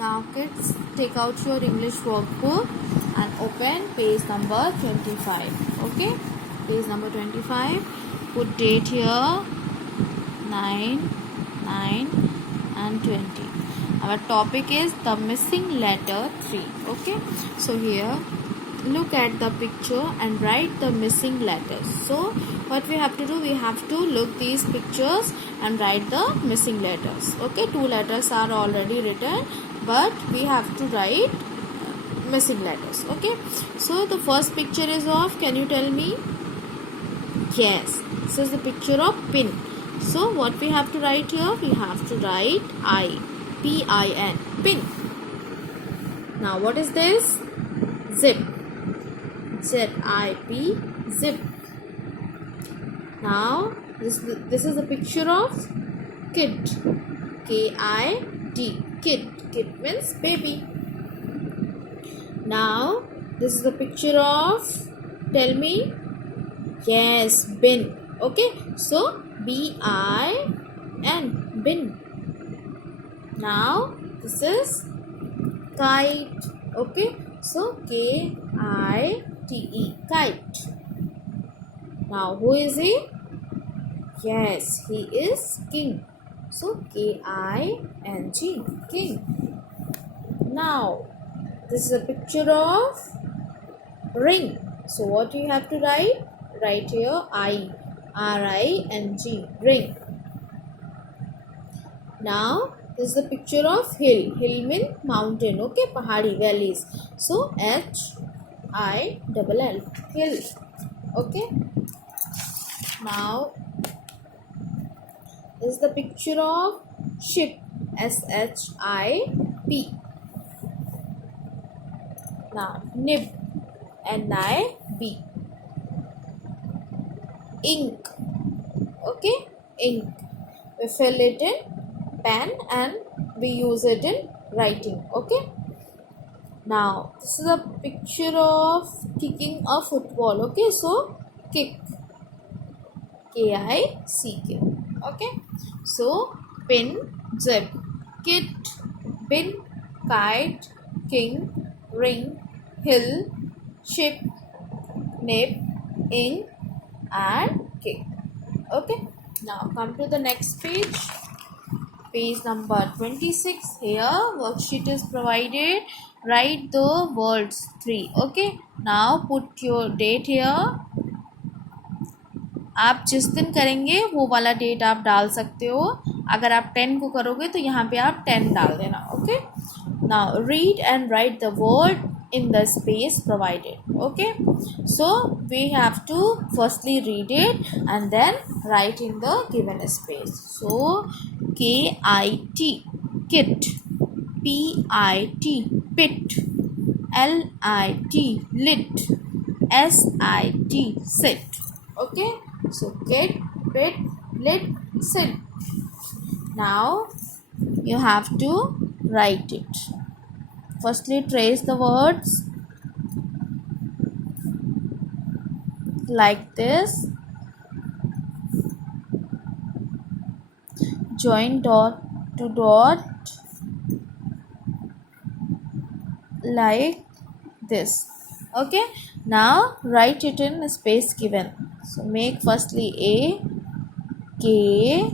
Now kids, take out your English workbook and open page number 25. Okay, page number 25. Put date here 9, 9 and 20. Our topic is the missing letter 3. Okay, so here look at the picture and write the missing letters. So what we have to do, we have to look these pictures and write the missing letters. Okay, 2 letters are already written, but we have to write missing letters. Okay, so the first picture is of, can you tell me? Yes, this is the picture of pin. So what we have to write here? We have to write P-I-N, pin. Now what is this? Zip, Z-I-P, zip. Now this is a picture of kid, K-I-D, kid. Kid means baby. Now this is the picture of, tell me? Yes, bin. Okay, so B-I-N, bin. Now this is kite. Okay, so K-I-T-E, kite. Now who is he? Yes, he is king. So K-I-N-G, king. Now this is a picture of ring. So what you have to write? Write here R-I-N-G, ring. Now this is a picture of hill. Hill means mountain. Okay, pahadi, valleys. So H-I-L-L, hill. Okay. Now this is the picture of ship, S-H-I-P. Now nib, N-I-B. Ink. Okay, ink. We fill it in pen and we use it in writing. Okay. Now this is a picture of kicking a football. Okay, so kick, K-I-C-K. Okay, so pin, zip, kit, bin, kite, king, ring, hill, ship, nib, ink and kick. Okay, now come to the next page. Page number 26. Here worksheet is provided. Write the words 3. Okay, now put your date here. आप जिस दिन करेंगे वो वाला date आप डाल सकते हो. अगर आप 10 को करोगे तो यहाँ पे आप 10 डाल देना. Okay, now read and right the word in the space provided. Okay, so we have to firstly read it and then write in the given space. So K-I-T, kit, P-I-T, pit, L-I-T, lit, S-I-T, sit. Okay, so kit, pit, lit, sit. Now you have to write it. Firstly, trace the words like this. Join dot to dot like this. Okay, now write it in space given. So make firstly A, K,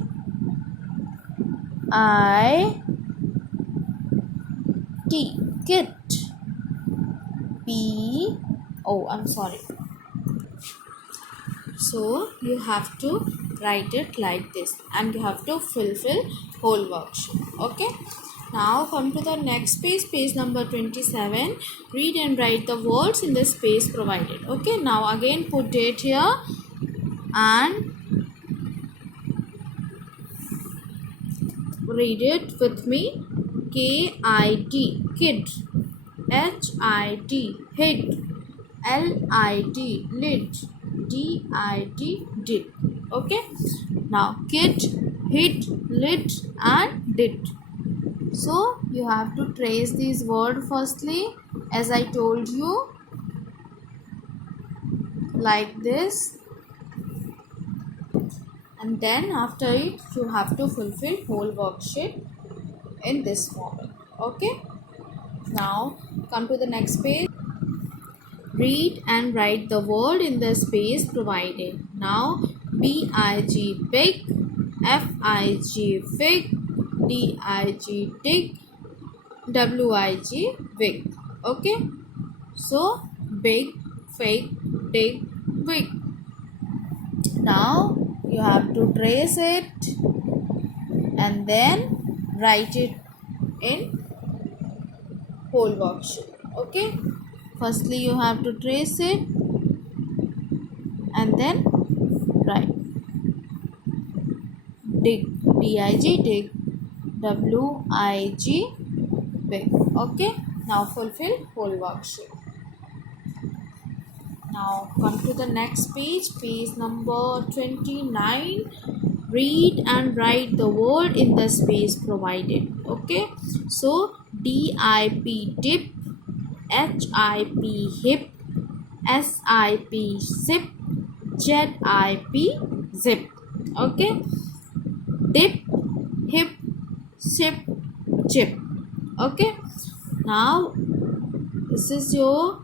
I, T, kit, P, oh I'm sorry. So you have to write it like this and you have to fulfill whole worksheet. Okay, now come to the next page, page number 27. Read and write the words in the space provided. Okay, now again put date here and read it with me. K-I-D, kid, H-I-D, hid, L-I-D, lit, D-I-D, did. Okay, now kid, hid, lit and did. So you have to trace these words firstly as I told you, like this, and then after it you have to fulfill whole worksheet in this format. Okay. Now come to the next page. Read and write the word in the space provided. Now B-I-G big, F-I-G fig, D-I-G dig, W-I-G wig. Okay. So big, fig, dig, wig. Now you have to trace it and then write it in whole worksheet. Okay. Firstly you have to trace it and then write dig, D-I-G dig, W-I-G wig. Okay. Now fulfill whole worksheet. Now come to the next page, page number 29. Read and write the word in the space provided. Okay. So D-I-P dip, H-I-P hip, S-I-P sip, Z-I-P zip. Okay. Dip, hip, sip, chip. Okay. Now this is your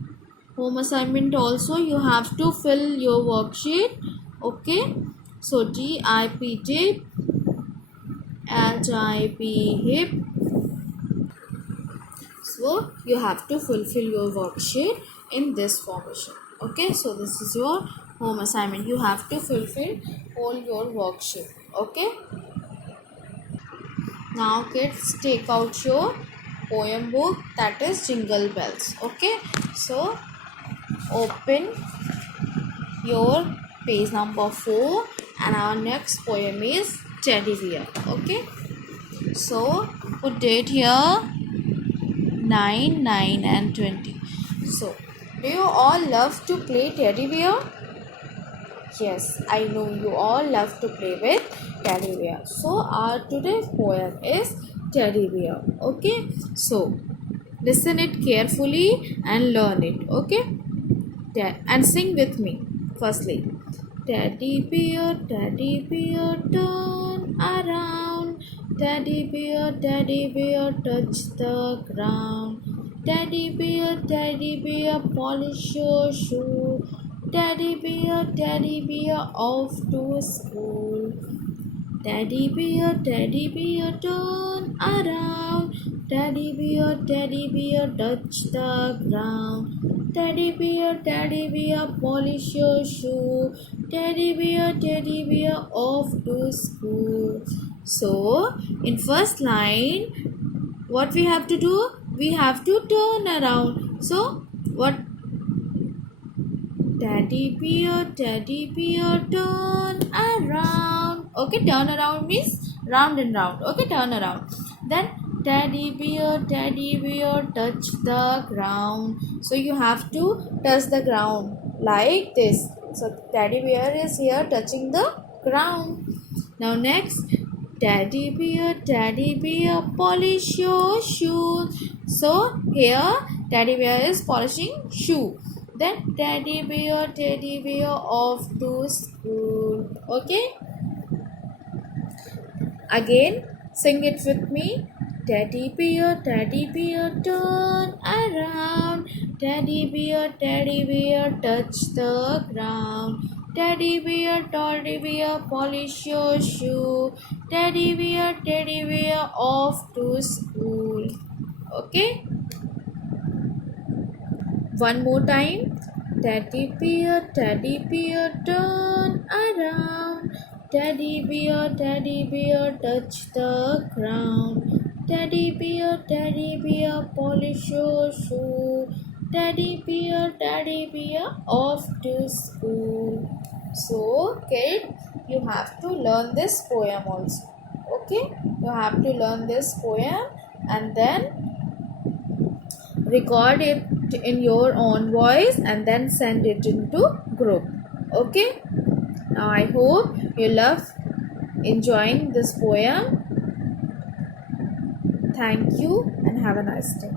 home assignment also. You have to fill your worksheet. Okay. So D-I-P dip, H-I-P hip. So you have to fulfill your worksheet in this formation. Okay. So this is your home assignment. You have to fulfill all your worksheet. Okay. Now kids, take out your poem book, that is Jingle Bells. Okay. So open your page number 4 and our next poem is Teddy Bear. Okay. So put date here 9, 9 and 20. So do you all love to play teddy bear? Yes, I know you all love to play with teddy bear. So our today's poem is Teddy Bear. Okay. So listen it carefully and learn it. Okay. And sing with me. Firstly, teddy bear, turn around. Teddy bear, touch the ground. Teddy bear, polish your shoe. Teddy bear, off to school. Teddy bear, turn around. Teddy bear, touch the ground. Teddy bear, polish your shoe. Teddy bear, off to school. So, in first line, what we have to do? We have to turn around. So, what? Teddy bear, turn around. Okay, turn around means round and round. Okay, turn around. Then teddy bear, touch the ground. So you have to touch the ground like this. So teddy bear is here touching the ground. Now next, teddy bear, polish your shoes. So here teddy bear is polishing shoe. Then teddy bear, off to school. Okay. Again, sing it with me. Teddy bear, turn around. Teddy bear, touch the ground. Teddy bear, polish your shoe. Teddy bear, off to school. Okay. One more time. Teddy bear, turn around. Teddy bear, touch the ground. Teddy bear, polish your shoe. Teddy bear, off to school. So, kid, you have to learn this poem also. Okay, you have to learn this poem and then record it in your own voice and then send it into group. Okay. Now I hope you love enjoying this poem. Thank you and have a nice day.